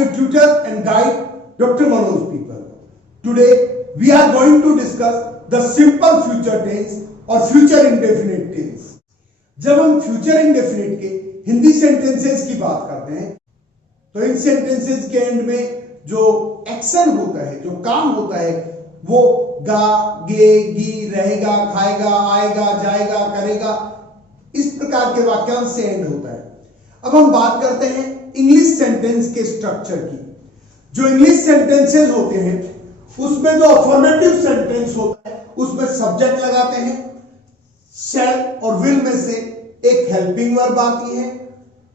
your tutor and guide, Dr. Manoj People. Today, we are going to discuss the simple future tense or future indefinite tense. जब हम future indefinite के Hindi sentences की बात करते हैं, तो इन sentences के end में जो action होता है, जो काम होता है, वो गा, गे, गी, रहेगा, खाएगा, आएगा, जाएगा, करेगा, इस प्रकार के वाक्यांश से एंड होता है। अब हम बात करते हैं इंग्लिश सेंटेंस के स्ट्रक्चर की। जो इंग्लिश सेंटेंसेस होते हैं उसमें जो अफर्मेटिव सेंटेंस होता है उसमें सब्जेक्ट लगाते हैं, शैल और विल में से एक हेल्पिंग वर्ब आती है,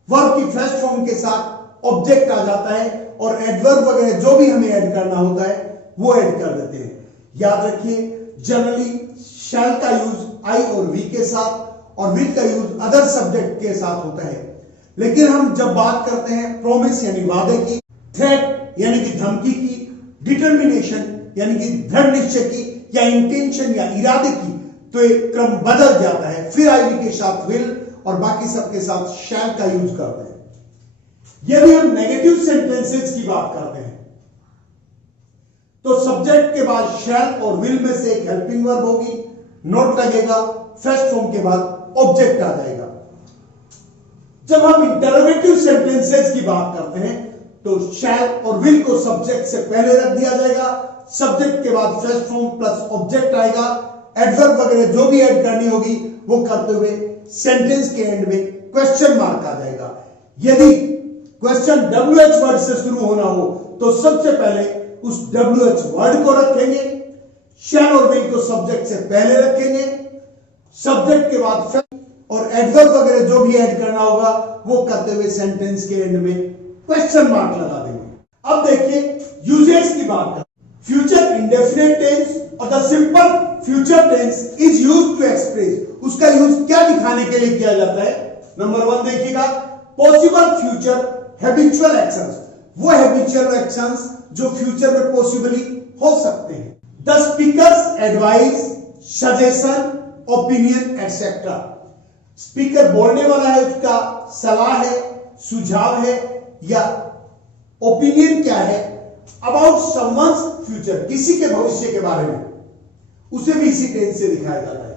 वर्ब की फर्स्ट फॉर्म के साथ ऑब्जेक्ट आ जाता है और एडवर्ब वगैरह जो भी हमें ऐड करना होता है वो ऐड कर देते हैं। याद रखिए, जनरली शैल का यूज आई और वी के साथ और विल का यूज अदर सब्जेक्ट के साथ होता है। लेकिन हम जब बात करते हैं प्रॉमिस यानी वादे की, थ्रेट यानी कि धमकी की, डिटर्मिनेशन यानी कि दृढ़ निश्चय की, या इंटेंशन या इरादे की, तो एक क्रम बदल जाता है। फिर आईवी के साथ विल और बाकी सबके साथ शैल का यूज करते हैं। यदि हम नेगेटिव सेंटेंसेस की बात करते हैं तो सब्जेक्ट के बाद शैल और विल में से एक हेल्पिंग वर्ब होगी, नोट लगेगा, फर्स्ट फॉर्म के बाद ऑब्जेक्ट आ जाएगा। जब हम इंटरोगेटिव सेंटेंसेस की बात करते हैं तो शैल और विल को सब्जेक्ट से पहले रख दिया जाएगा, सब्जेक्ट के बाद फर्स्ट फॉर्म प्लस ऑब्जेक्ट आएगा, एडवर्ब वगैरह जो भी ऐड करनी होगी वो करते हुए सेंटेंस के एंड में क्वेश्चन मार्क आ जाएगा। यदि क्वेश्चन WH वर्ड से शुरू होना हो तो सबसे पहले उस WH वर्ड को रखेंगे, शैल और विल को सब्जेक्ट से पहले रखेंगे, सब्जेक्ट के बाद और एडवर्ब वगैरह जो भी ऐड करना होगा वो करते हुए सेंटेंस के एंड में क्वेश्चन मार्क लगा देंगे। अब देखिए यूजेस की बात करें। फ्यूचर इंडेफिनिट टेंस और the simple future tense is used to express, उसका यूज क्या दिखाने के लिए किया जाता है? नंबर 1 देखिएगा, पॉसिबल फ्यूचर हैबिचुअल एक्शंस, वो हैबिचुअल एक्शंस जो फ्यूचर में पॉसिबली हो सकते हैं। The speakers advice, suggestion, opinion etcetera. Speaker बोलने वाला है, उसका सलाह है, सुझाव है या ओपिनियन क्या है अबाउट समवन्स फ्यूचर, किसी के भविष्य के बारे में, उसे भी इसी टेंस से दिखाया जाता है।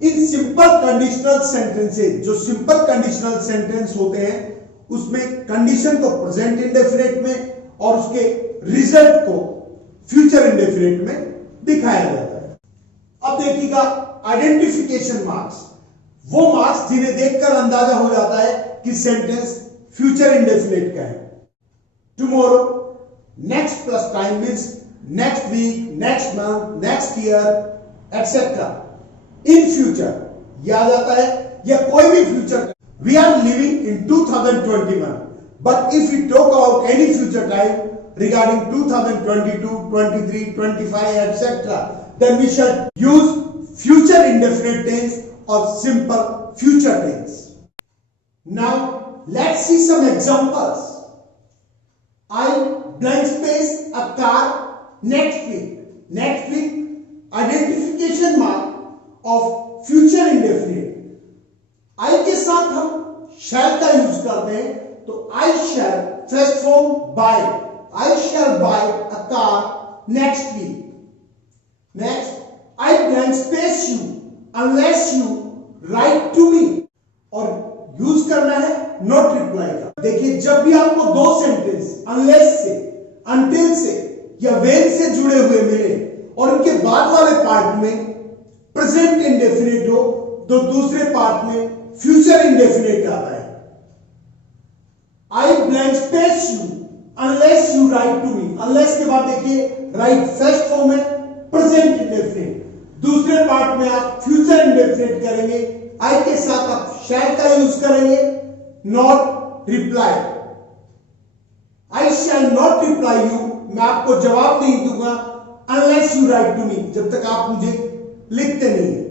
इन सिंपल कंडीशनल सेंटेंसेस, जो सिंपल कंडीशनल सेंटेंस होते हैं उसमें कंडीशन को प्रेजेंट इंडेफिनिट में और उसके रिजल्ट को फ्यूचर इंडेफिनिट में दिखाया जाता है। अब देखिएगा आइडेंटिफिकेशन मार्क्स, वो मार्क्स जिन्हें देखकर अंदाजा हो जाता है कि सेंटेंस फ्यूचर इंडेफिनिट का है। Tomorrow, next plus time means next week, next month, next year etcetera. In future यह आ जाता है या कोई भी future. We are living in 2021, but if you talk about any future time regarding 2022, 23, 25 etc., then we should use future indefinite tense or simple future tense. Now let's see some examples. I blank space a car next week. Next week identification mark of future indefinite. I के साथ हम shall का use करते हैं तो I shall first form by, I shall buy a car next week. Next, I blank space you unless you write to me, और use करना है नॉट रिप्लाई का। देखिए, जब भी आपको दो सेंटेंस अनलेस से, अनटिल से या वेन से जुड़े हुए मिले और उनके बाद वाले पार्ट में प्रेजेंट इंडेफिनिट हो तो दूसरे पार्ट में फ्यूचर इंडेफिनिट आता है। I blank space you unless you write to me. unless के बाद देखिए राइट फर्स्ट फॉर्म है प्रेजेंट इंडेफिनिट, दूसरे पार्ट में आप फ्यूचर इंडेफिनिट करेंगे, आई के साथ आप शैल का यूज करेंगे, not reply. I shall not reply you, मैं आपको जवाब नहीं दूंगा unless you write to me, जब तक आप मुझे लिखते नहीं है।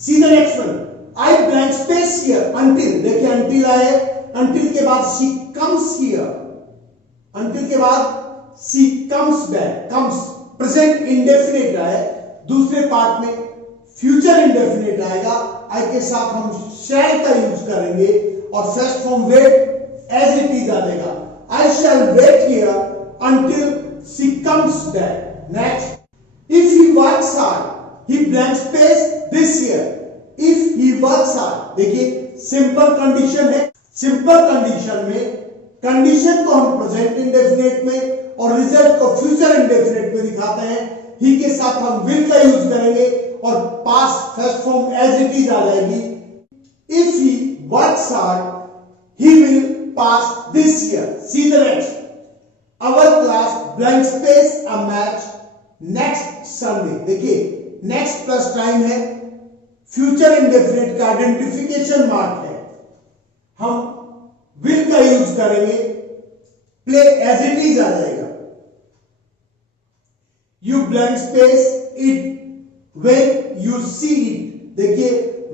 See the next one, I blank space here until. देखिए अंटिल आए, अंटिल के बाद शी कम्स हियर, अंटिल के बाद she comes back, comes present indefinite आए, दूसरे पार्ट में फ्यूचर इंडेफिनिट आएगा, आई के साथ हम शैल का यूज करेंगे और first form wait as it is आ जाएगा। I shall wait here until she comes back. Next, if he works hard, he blank space this year. If he works hard, देखिए सिंपल कंडीशन है। Simple condition में condition को हम present indefinite में और result को फ्यूचर इंडेफिनिट में दिखाते हैं। ही के साथ हम विल का यूज करेंगे और past first form as it is आ जाएगी। If he works hard, he will pass this year. See the next. Our class blank space a match next Sunday. देखिए next प्लस टाइम है, future indefinite का identification mark है। हम will का use करेंगे, play as it is आ जाएगा। You blank space it when you see it. देखिए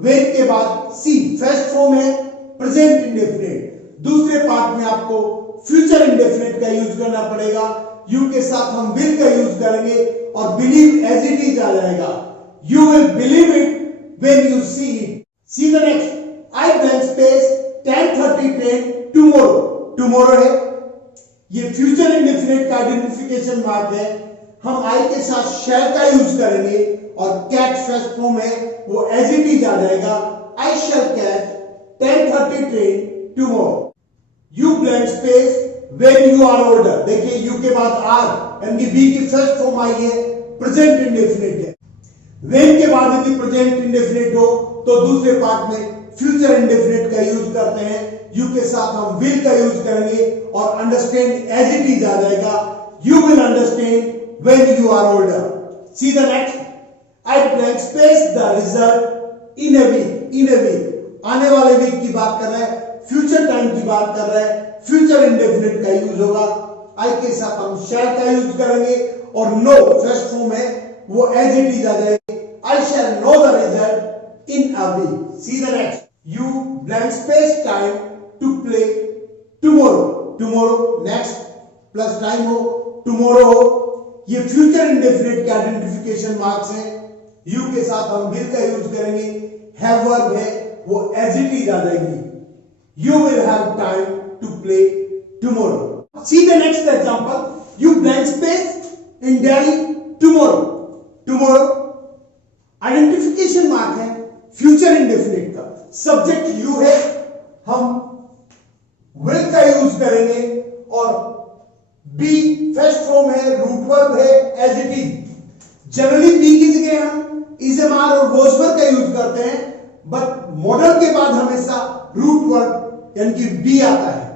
when के बाद see फर्स्ट फॉर्म है प्रेजेंट इंडेफिनिट। दूसरे पार्ट में आपको फ्यूचर इंडेफिनिट का यूज करना पड़ेगा। यू के साथ हम विल का यूज करेंगे और बिलीव एज इट इज आ जाएगा। You will believe it when you see it. C the next. I blank space 10:30 train tomorrow. Tomorrow है, ये फ्यूचर इंडेफिनिट का आइडेंटिफिकेशन मार्क है। हम आई के साथ शैल का यूज करेंगे और कैच फर्स्ट फॉर्म है, वो एज इट इज आ जाएगा। I shall catch 10:30 train tomorrow. You blank space when you are older. देखिए यू के बाद आर यानी बी की फर्स्ट फॉर्म आई है, प्रेजेंट इंडेफिनिट है। व्हेन के बाद यदि प्रेजेंट इंडेफिनिट हो तो दूसरे पार्ट में फ्यूचर इंडेफिनिट का यूज करते हैं। यू के साथ हम विल का यूज करेंगे और अंडरस्टैंड एज इट इज आ जाएगा। You will understand when you are older. See the next. I blank space the result in a week. In a week आने वाले वीक की बात कर रहे हैं, फ्यूचर टाइम की बात कर रहे हैं, फ्यूचर इंडेफिनिट का यूज होगा। आई के साथ हम शैल का यूज करेंगे और नो फर्स्ट फॉर्म है, वो एज इट इज आ जाएगी। I shall know the result in a week. See the next. You blank space time to play tomorrow. Tomorrow next plus time हो, टुमारो हो, ये फ्यूचर इंडेफिनिट के identification marks हैं। You के साथ हम विल का यूज करेंगे, हैव वर्ब है, वो एज इट इज आ जाएगी। You will have time to play tomorrow. See the next example. You blank space in Delhi tomorrow. Tomorrow identification mark है फ्यूचर इंडेफिनिट का। सब्जेक्ट यू है, हम विल का यूज करेंगे और बी फर्स्ट फॉर्म है, रूट वर्ब है, as it is. Generally be की जगह हम इज एम आर और वॉज वर्ब का यूज करते हैं, बट मॉडल के बाद हमेशा रूट वर्ब यानी कि बी आता है।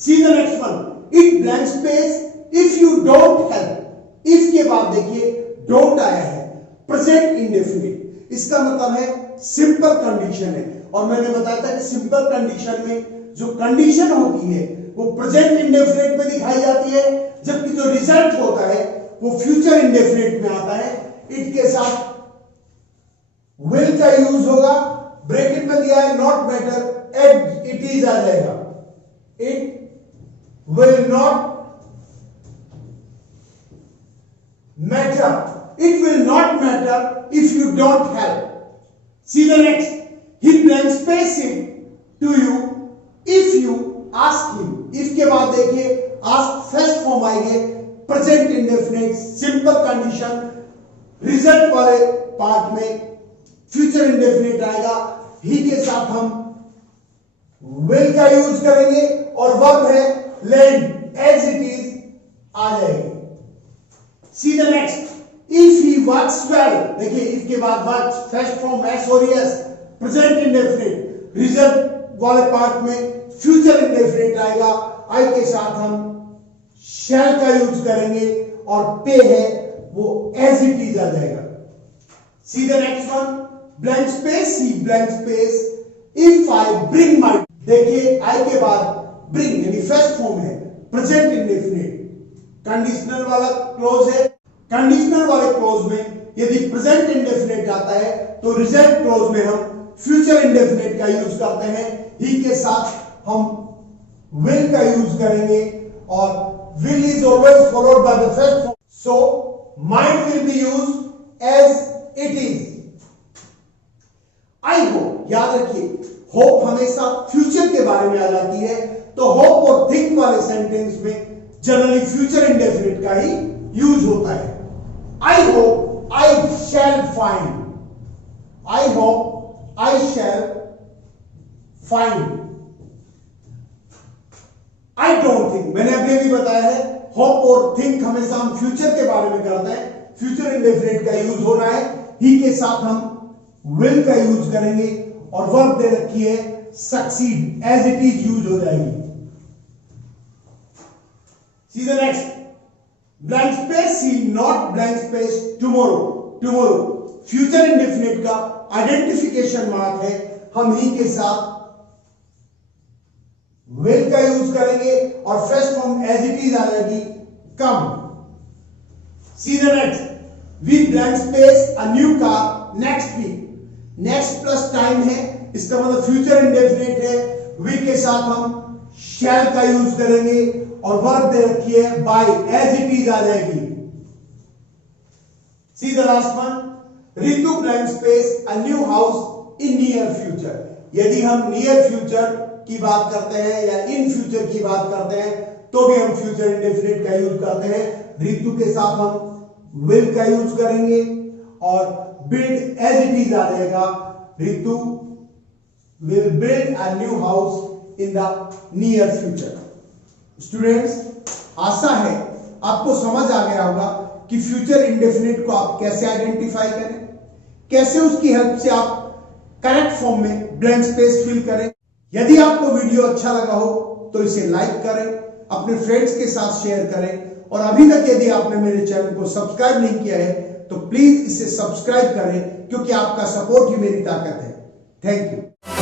See the next one. It blank space if you don't help. If के बाद देखिए डोंट आया है, प्रेजेंट इंडेफिनिट। इसका मतलब है सिंपल कंडीशन है और मैंने बताया था कि सिंपल कंडीशन में जो कंडीशन होती है वो प्रेजेंट इंडेफिनिट में दिखाई जाती है, जबकि जो रिजल्ट होता है वो फ्यूचर इंडेफिनिट में आता है। इट के साथ विल का यूज होगा, ब्रैकेट में दिया है not matter, as it is आ जाएगा। It will not matter. It will not matter if you don't help. See the next. He blank space it to you if you ask him. If के बाद देखिए ask first form आएंगे, present indefinite, simple condition. Result वाले part में future indefinite आएगा। He के साथ हम विल का यूज करेंगे और वर्ब है लैंड, एज इट इज आ जाएगी। See the next. If he works well. देखिए इफ के बाद वर्क्स फर्स्ट फॉर्म एस और एस, प्रेजेंट इंडेफिनिट। रिजल्ट वाले पार्ट में फ्यूचर इंडेफिनिट आएगा। आई के साथ हम शैल का यूज करेंगे और पे है वो एज इट इज आ जाएगा। See the next one. Blank space see blank space if I bring my. देखिए आई के बाद ब्रिंग यानी फर्स्ट फॉर्म है, प्रेजेंट इंडेफिनिट। कंडीशनल वाला क्लोज है। कंडीशनल वाले क्लोज में यदि प्रेजेंट इंडेफिनिट आता है तो रिजल्ट क्लोज में हम फ्यूचर इंडेफिनिट का यूज करते हैं। ही के साथ हम विल का यूज करेंगे और will is always followed by the first form, so might will be used as it is. I hope, याद रखिए होप हमेशा फ्यूचर के बारे में आ जाती है, तो होप और थिंक वाले सेंटेंस में जनरली फ्यूचर इंडेफिनिट का ही यूज होता है। I hope I shell find, I hope I shell find, I don't think, मैंने अभी भी बताया है होप और थिंक हमेशा हम फ्यूचर के बारे में करते हैं, फ्यूचर इंडेफिनिट का यूज होना है, ही के साथ हम विल का यूज करेंगे और वर्ब दे रखी है succeed, as it is use हो जाएगी। See the next, blank space see not blank space tomorrow, tomorrow future indefinite का आइडेंटिफिकेशन मार्क है, हम ही के साथ विल का यूज करेंगे और first form as it is आ जाएगी come. See the next, we blank space a new car next week, next plus time है, इसका मतलब फ्यूचर इंडेफिनिट है, वी के साथ हम शैल का यूज करेंगे और वर्ब दे रखी है बाय, एज इट इज आ जाएगी। See the last one, Ritu blank space a new house in near future, यदि हम नियर फ्यूचर की बात करते हैं या इन फ्यूचर की बात करते हैं तो भी हम फ्यूचर इंडेफिनिट का यूज करते हैं, रितु के साथ हम विल का यूज करेंगे और बिल्ड एज इट इज आ जाएगा, Ritu will build a new house in the near future. Students, आशा है आपको समझ आ गया होगा कि फ्यूचर इंडेफिनिट को आप कैसे आइडेंटिफाई करें, कैसे उसकी हेल्प से आप करेक्ट फॉर्म में ब्लैंक स्पेस फिल करें। यदि आपको वीडियो अच्छा लगा हो तो इसे लाइक करें, अपने फ्रेंड्स के साथ शेयर करें और अभी तक यदि आपने मेरे चैनल को सब्सक्राइब नहीं किया है तो प्लीज इसे सब्सक्राइब करें, क्योंकि आपका सपोर्ट ही मेरी ताकत है। Thank you.